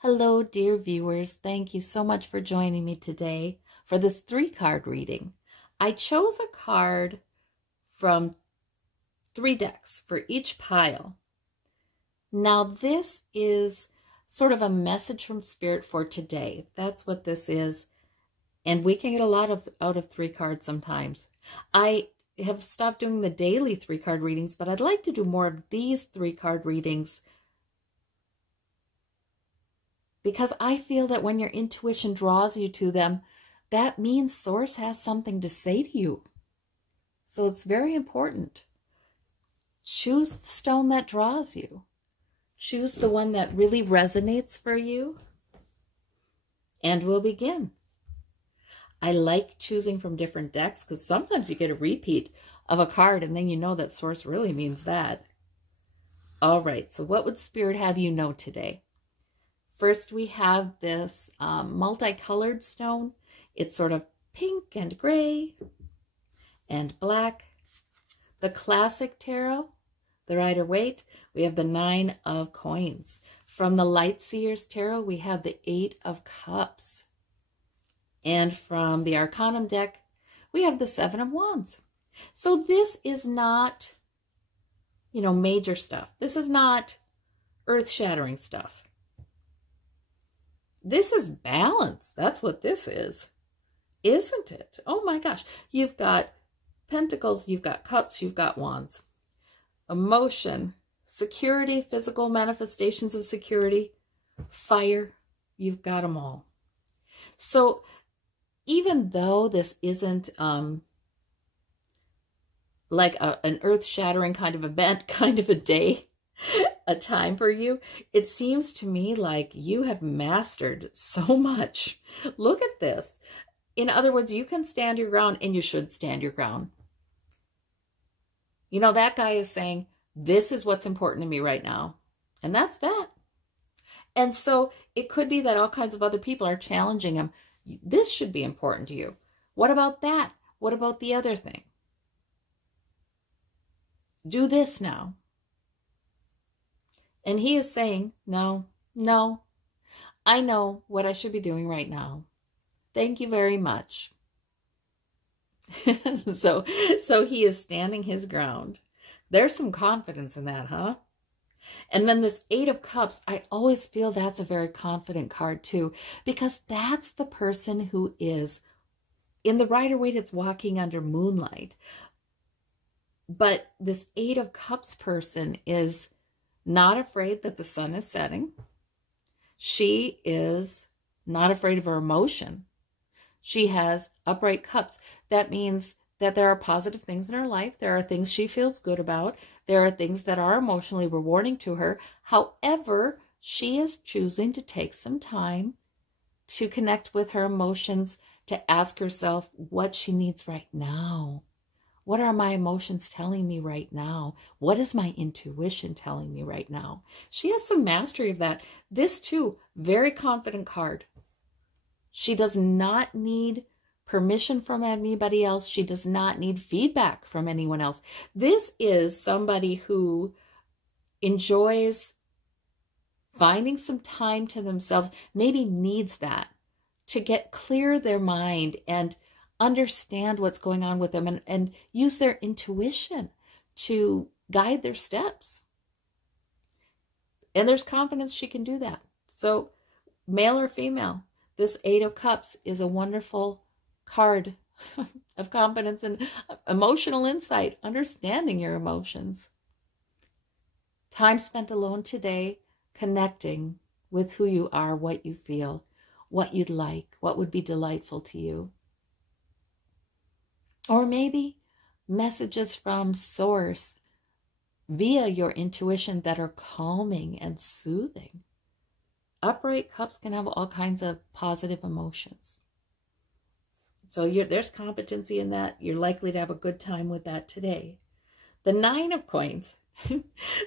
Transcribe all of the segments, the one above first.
Hello, dear viewers. Thank you so much for joining me today for this 3-card reading. I chose a card from 3 decks for each pile. Now, this is sort of a message from Spirit for today. That's what this is. And we can get a lot out of 3 cards sometimes. I have stopped doing the daily 3-card readings, but I'd like to do more of these 3-card readings, because I feel that when your intuition draws you to them, that means Source has something to say to you. So it's very important. Choose the stone that draws you. Choose the one that really resonates for you. And we'll begin. I like choosing from different decks because sometimes you get a repeat of a card and then you know that Source really means that. All right, so what would Spirit have you know today? First, we have this multicolored stone. It's sort of pink and gray and black. The classic tarot, the Rider-Waite, we have the 9 of coins. From the Light Seers tarot, we have the 8 of cups. And from the Arcanum deck, we have the 7 of wands. So this is not, major stuff. This is not earth-shattering stuff. This is balance. That's what this is, isn't it? Oh my gosh. You've got pentacles, you've got cups, you've got wands. Emotion, security, physical manifestations of security, fire, you've got them all. So even though this isn't like an earth-shattering kind of event, kind of a day, a time for you, it seems to me like you have mastered so much. Look at this. In other words, you can stand your ground, and you should stand your ground. That guy is saying, this is what's important to me right now. And that's that. And so it could be that all kinds of other people are challenging him. This should be important to you. What about that? What about the other thing? Do this now. And he is saying, no, I know what I should be doing right now. Thank you very much. So he is standing his ground. There's some confidence in that, huh? And then this 8 of cups, I always feel that's a very confident card too, because that's the person who is, in the Rider-Waite, it's walking under moonlight. But this 8 of cups person is not afraid that the sun is setting. She is not afraid of her emotion. She has upright cups. That means that there are positive things in her life. There are things she feels good about. There are things that are emotionally rewarding to her. However, she is choosing to take some time to connect with her emotions, to ask herself what she needs right now. What are my emotions telling me right now? What is my intuition telling me right now? She has some mastery of that. This too, very confident card. She does not need permission from anybody else. She does not need feedback from anyone else. This is somebody who enjoys finding some time to themselves, maybe needs that to get clear their mind and understand what's going on with them, and use their intuition to guide their steps. And there's confidence she can do that. So male or female, this 8 of cups is a wonderful card of confidence and emotional insight, understanding your emotions. Time spent alone today, connecting with who you are, what you feel, what you'd like, what would be delightful to you. Or maybe messages from Source via your intuition that are calming and soothing. Upright cups can have all kinds of positive emotions. So there's competency in that. You're likely to have a good time with that today. The 9 of coins.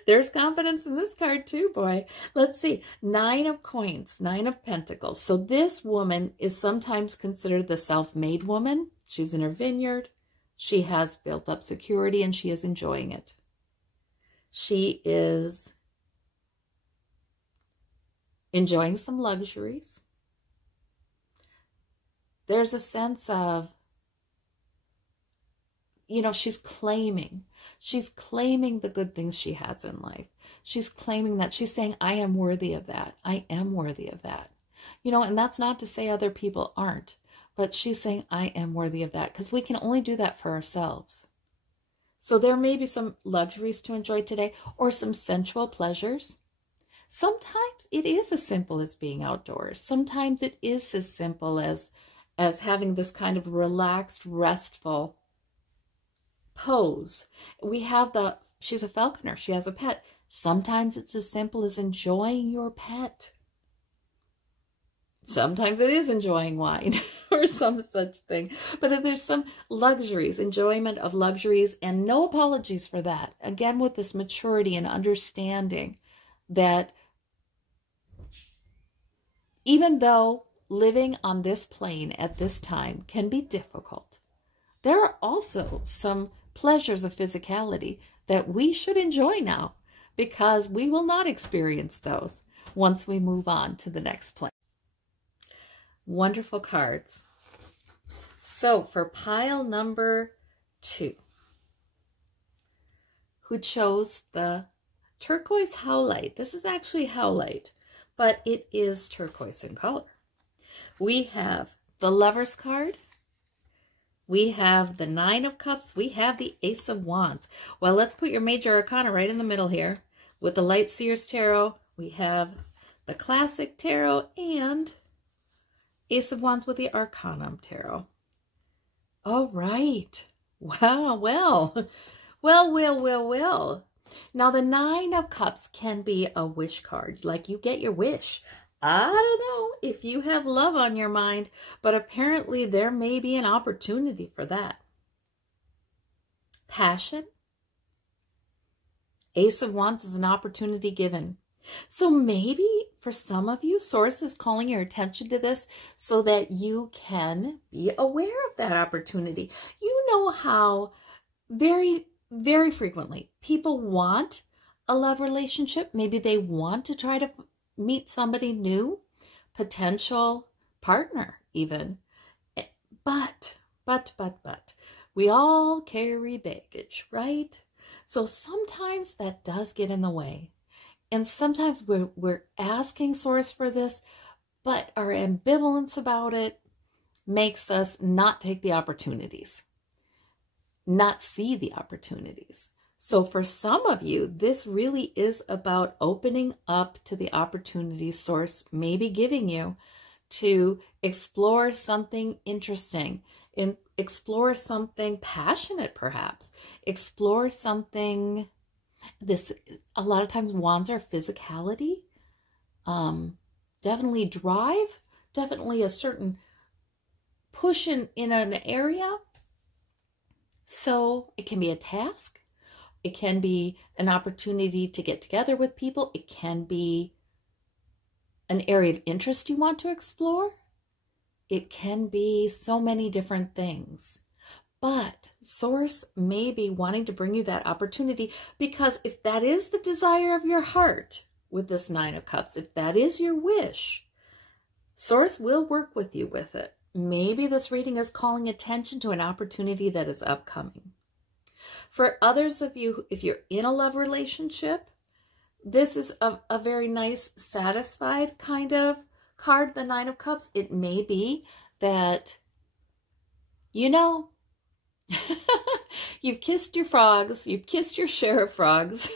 There's confidence in this card too, boy. Let's see. 9 of coins, 9 of pentacles. So this woman is sometimes considered the self-made woman. She's in her vineyard. She has built up security and she is enjoying it. She is enjoying some luxuries. There's a sense of, you know, she's claiming the good things she has in life. She's claiming that. She's saying, I am worthy of that. I am worthy of that. You know, and that's not to say other people aren't, but she's saying, I am worthy of that, because we can only do that for ourselves. So there may be some luxuries to enjoy today, or some sensual pleasures. Sometimes it is as simple as being outdoors. Sometimes it is as simple as having this kind of relaxed, restful pose. We have she's a falconer. She has a pet. Sometimes it's as simple as enjoying your pet. Sometimes it is enjoying wine or some such thing. But if there's some luxuries, enjoyment of luxuries, and no apologies for that. Again, with this maturity and understanding that even though living on this plane at this time can be difficult, there are also some pleasures of physicality that we should enjoy now, because we will not experience those once we move on to the next plane. Wonderful cards. So for pile number 2, who chose the turquoise howlite. This is actually howlite, but it is turquoise in color. We have the Lover's card. We have the 9 of Cups. We have the Ace of Wands. Well, let's put your major arcana right in the middle here. With the Light Seer's Tarot, we have the Classic Tarot and Ace of Wands with the Arcanum Tarot. All right. Wow, well. Now, the 9 of Cups can be a wish card, like you get your wish. I don't know if you have love on your mind, but apparently there may be an opportunity for that. Passion. Ace of Wands is an opportunity given. So maybe for some of you, Source is calling your attention to this so that you can be aware of that opportunity. You know how very, very frequently people want a love relationship. Maybe they want to try to meet somebody new, potential partner even. But, we all carry baggage, right? So sometimes that does get in the way. And sometimes we're asking Source for this, but our ambivalence about it makes us not take the opportunities, not see the opportunities. So for some of you, this really is about opening up to the opportunity Source may be giving you to explore something interesting, and explore something passionate perhaps, explore something. A lot of times wands are physicality, definitely drive, definitely a certain push in an area. So it can be a task. It can be an opportunity to get together with people. It can be an area of interest you want to explore. It can be so many different things. But Source may be wanting to bring you that opportunity, because if that is the desire of your heart with this 9 of Cups, if that is your wish, Source will work with you with it. Maybe this reading is calling attention to an opportunity that is upcoming. For others of you, if you're in a love relationship, this is a very nice, satisfied kind of card, the 9 of Cups. It may be that, you know, you've kissed your frogs, you've kissed your share of frogs.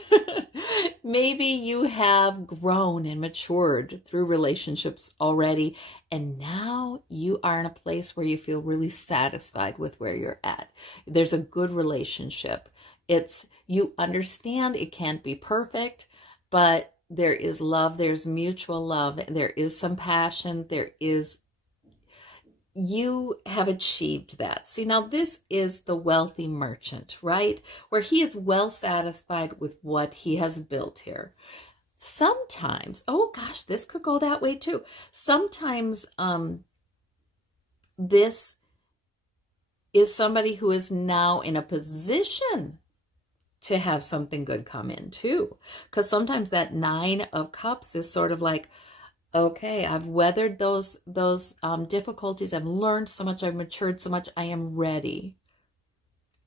Maybe you have grown and matured through relationships already, and now you are in a place where you feel really satisfied with where you're at. There's a good relationship. You understand it can't be perfect, but there is love, there's mutual love, there is some passion, you have achieved that. See, now this is the wealthy merchant, right? Where he is well satisfied with what he has built here. Sometimes, oh gosh, this could go that way too. Sometimes this is somebody who is now in a position to have something good come in too. Because sometimes that 9 of Cups is sort of like, Okay, I've weathered those difficulties. I've learned so much. I've matured so much. I am ready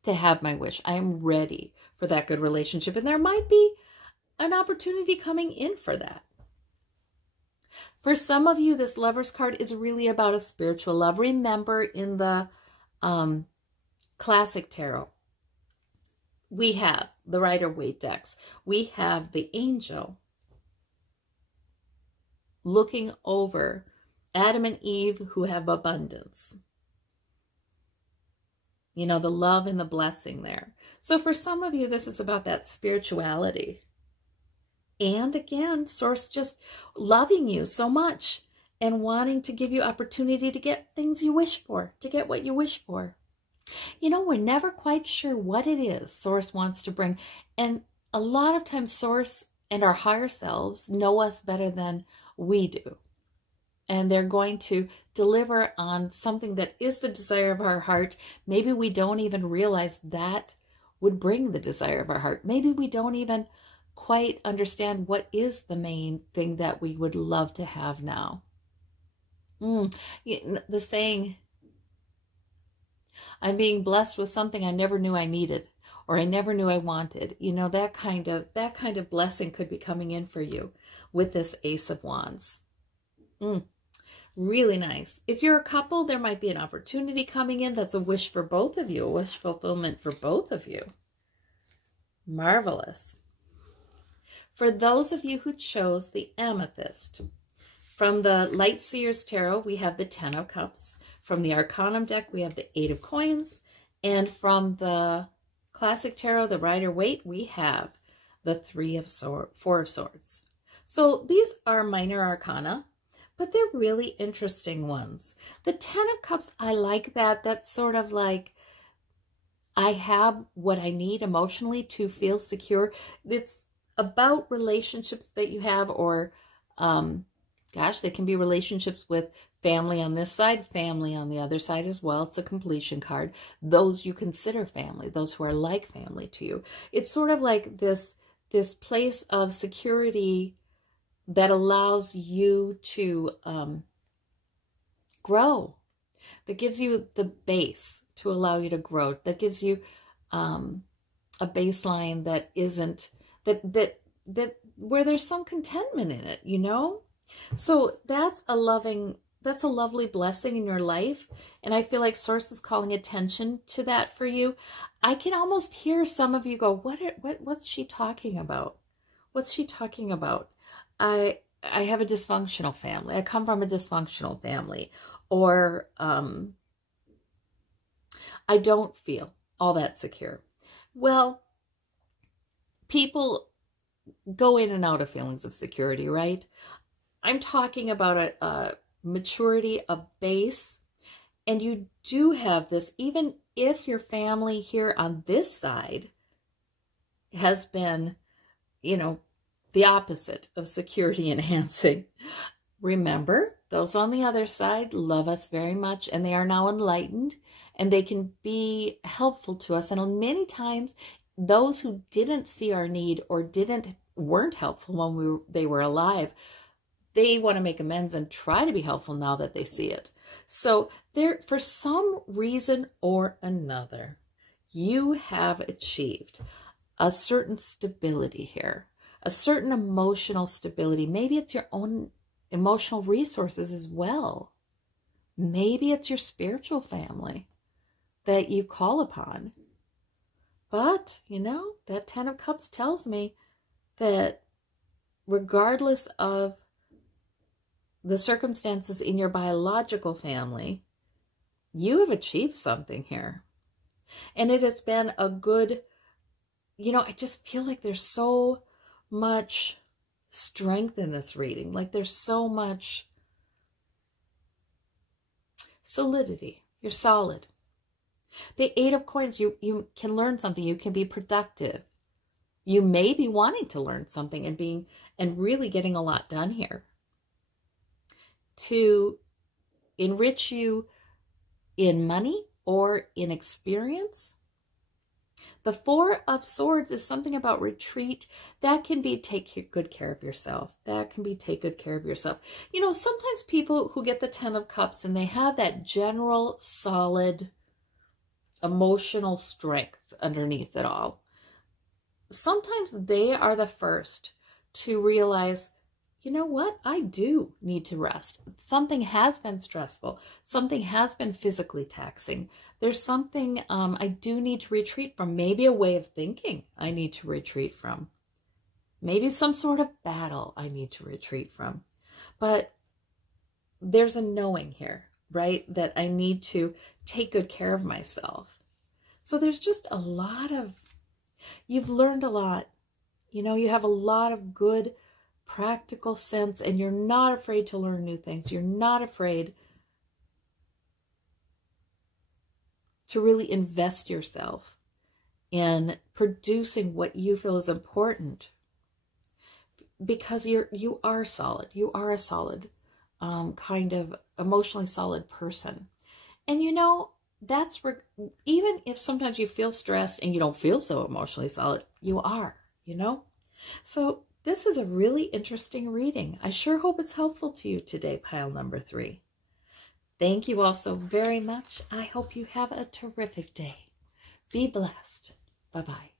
to have my wish. I am ready for that good relationship. And there might be an opportunity coming in for that. For some of you, this Lover's card is really about a spiritual love. Remember, in the classic tarot, we have the Rider-Waite decks. We have the angel looking over Adam and Eve who have abundance. You know, the love and the blessing there. So for some of you, this is about that spirituality. And again, Source just loving you so much and wanting to give you opportunity to get things you wish for, to get what you wish for. You know, we're never quite sure what it is Source wants to bring. And a lot of times Source and our higher selves know us better than we do. And they're going to deliver on something that is the desire of our heart. Maybe we don't even realize that would bring the desire of our heart. Maybe we don't even quite understand what is the main thing that we would love to have now. The saying, I'm being blessed with something I never knew I needed, or I never knew I wanted. You know, that kind of blessing could be coming in for you with this Ace of Wands. Really nice. If you're a couple, there might be an opportunity coming in that's a wish for both of you, a wish fulfillment for both of you. Marvelous. For those of you who chose the amethyst, from the Light Seers Tarot, we have the 10 of Cups. From the Arcanum deck, we have the 8 of Coins. And from the Classic Tarot, the Rider-Waite, we have the 4 of Swords. So these are minor arcana, but they're really interesting ones. The 10 of Cups, I like that. That's sort of like, I have what I need emotionally to feel secure. It's about relationships that you have, or gosh, they can be relationships with family on this side, family on the other side as well. It's a completion card. Those you consider family, those who are like family to you. It's sort of like this place of security that allows you to grow, that gives you the base to allow you to grow, that gives you a baseline that isn't, that where there's some contentment in it, you know? So that's a lovely blessing in your life. And I feel like Source is calling attention to that for you. I can almost hear some of you go, what's she talking about? What's she talking about? I have a dysfunctional family. I come from a dysfunctional family. Or I don't feel all that secure. Well, people go in and out of feelings of security, right? I'm talking about a maturity, a base, and you do have this, even if your family here on this side has been, you know, the opposite of security enhancing. Remember, those on the other side love us very much, and they are now enlightened, and they can be helpful to us. And many times, those who didn't see our need or weren't helpful when they were alive, they want to make amends and try to be helpful now that they see it. So there, for some reason or another, you have achieved a certain stability here, a certain emotional stability. Maybe it's your own emotional resources as well. Maybe it's your spiritual family that you call upon. But, you know, that 10 of Cups tells me that regardless of the circumstances in your biological family, you have achieved something here. And it has been a good, you know, I just feel like there's so much strength in this reading. Like there's so much solidity. You're solid. The 8 of Coins, you can learn something. You can be productive. You may be wanting to learn something and really getting a lot done here to enrich you in money or in experience. The Four of Swords is something about retreat. That can be take good care of yourself. That can be take good care of yourself. You know, sometimes people who get the Ten of Cups and they have that general solid emotional strength underneath it all, sometimes they are the first to realize, you know what? I do need to rest. Something has been stressful. Something has been physically taxing. There's something I do need to retreat from. Maybe a way of thinking I need to retreat from. Maybe some sort of battle I need to retreat from. But there's a knowing here, right? That I need to take good care of myself. So there's just a lot of, you've learned a lot. You know, you have a lot of good practical sense, and you're not afraid to learn new things. You're not afraid to really invest yourself in producing what you feel is important, because you are solid. You are a solid, kind of emotionally solid person. And you know, that's even if sometimes you feel stressed and you don't feel so emotionally solid, you are, you know? So this is a really interesting reading. I sure hope it's helpful to you today, pile number 3. Thank you all so very much. I hope you have a terrific day. Be blessed. Bye-bye.